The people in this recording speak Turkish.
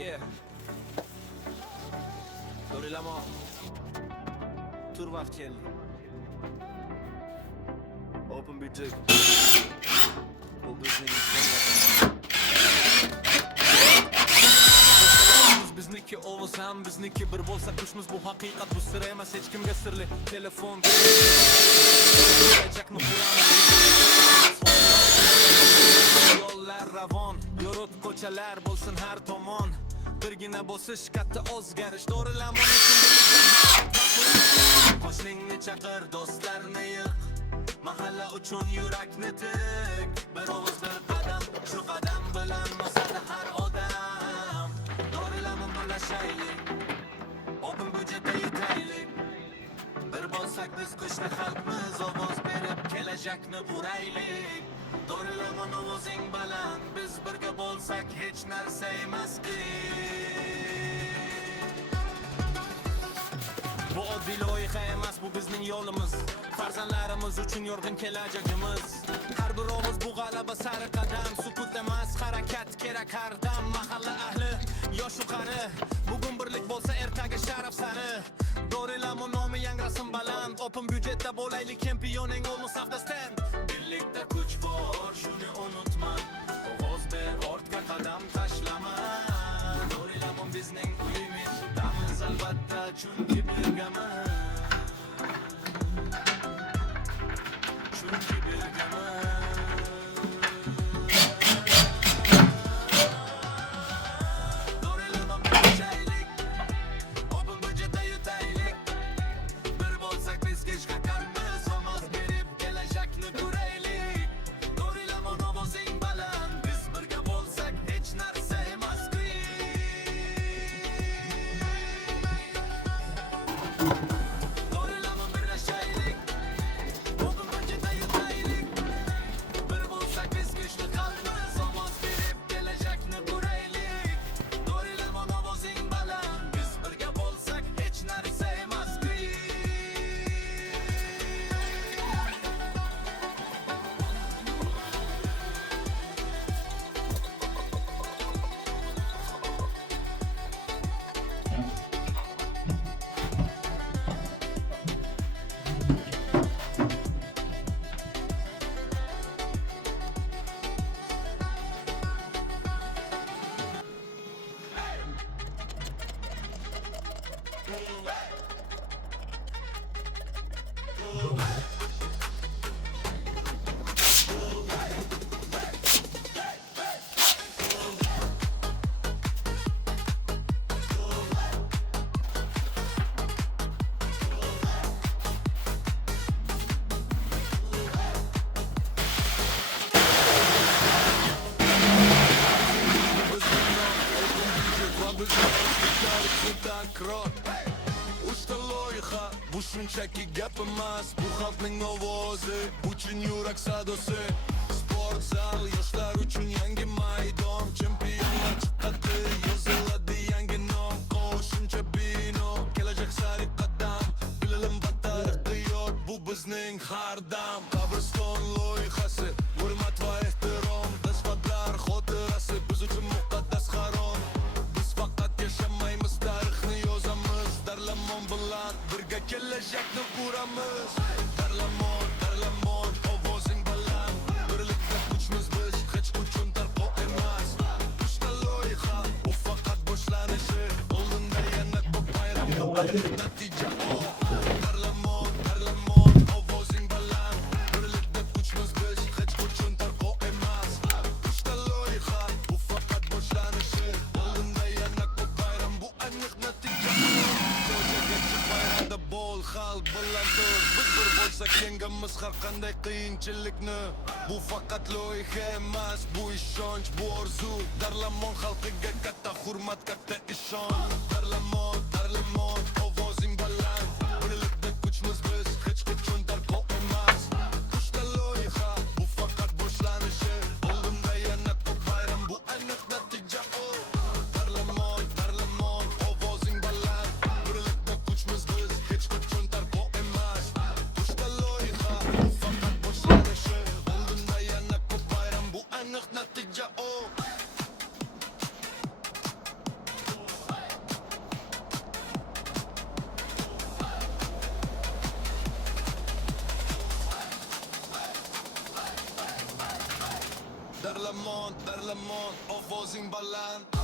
Yeah. So'rilamo. Tur vaqt keldi. Open budget. Bu bizning bizniki ovoz ham bizniki bir bo'lsa kuchimiz bu haqiqat bu sir emas hech kimga sirli telefon kelajakni yo'llar ravon yo'rut ko'chalar bo'lsin har tomon birgina bo'lsish katta o'zgarish dorilamon qo'shningni chaqir do'stlarni yig'ib mahalla uchun yurakni tik bir ovoz bir qadam shu qadam bilan o'sadi har odam dorilamon birlashaylik open budjetda yetaylik bir bo'lsak biz kuchli xalqmiz ovoz berib kelajakni uraylik dorilamon ovozing baland biz birga bo'lsak hech narsa emas bu oddiy loyiha emas bu bizning yo'limiz farzandlarimiz uchun yorqin kelajagimiz har bir ovoz bu g'alaba sari qadam sukut emas harakat kerak har dam mahalla ahli yoshu qari bugun birlik bo'lsa ertaga sharaf sari dorilamon nomi yangrasin baland open budjetda bo'laylik chempioning olmas stand birlikda kuch bor shuni unutma ovoz ber ortga qadam tashlama dorilamon bizning uyimiz damiz albatta chunki birgamiz chunki birgamiz dorilamon birlashaylik open budjetda yutaylik bir bo'lsak biz hech qachonmiz ovoz berib kelajakni ko'raylik dorilamon ovozing baland biz birga bo'lsak hech narsa emas dorilamon birlashaylik open budjetda yutaylik bir bo'lsak biz kuchli xalqmiz ovoz berib kelajakni ko'raylik dorilamon ovozing baland biz birga bo'lsak hech narsa emas Uchta loyiha bu shunchaki gap emas bu xalqning ovozi butun yurak sadosi sport zal yoshlar uchun yangi maydon chempionlar chiqadi yoziladi yangi nom qo'shimcha bino kelajak sari qadam bilim va taraqqiyot bu bizning har dam qabriston loyihasi hurmat va ehtirom dashvatlar xotirasi biz uchun muqaddas harom biz faqat yashamaymiz tarixni yozamiz darlamon bilan birga kelajakni quramiz darlamon darlamon ovozing baland birlikda kuchmiz biz hech qachon tarqoq emas uchta loyiha bu faqat boshlanishi oldinda yana ko'p bayram natija darlamon darlamon ovozing baland birlikda kuchmiz biz hech qachon tarqoq emas uchta loyiha bu faqat boshlanishi oldinda yana ko'p bayram bu aniq natija bol xalq bilan tur biz bir bo'lsak yengamiz har qanday qiyinchilikni bu faqat loyiha emas bu ishonch bu orzu darlamon xalqiga katta hurmat katta ishonch darlamon darlamon ovozing baland birlikda kuchmiz biz hech qachon tarqoq emas uchta loyiha bu faqat boshlanishi oldinda yana ko'p bayram bu aniq natija darlamon darlamon ovozing baland birlikda kuchmiz biz hech qachon tarqoq emas uchta loyiha bu faqat boshlanishi oldinda yana ko'p bayram bu aniq natija Berlemont, Berlemont Of Ozing Balan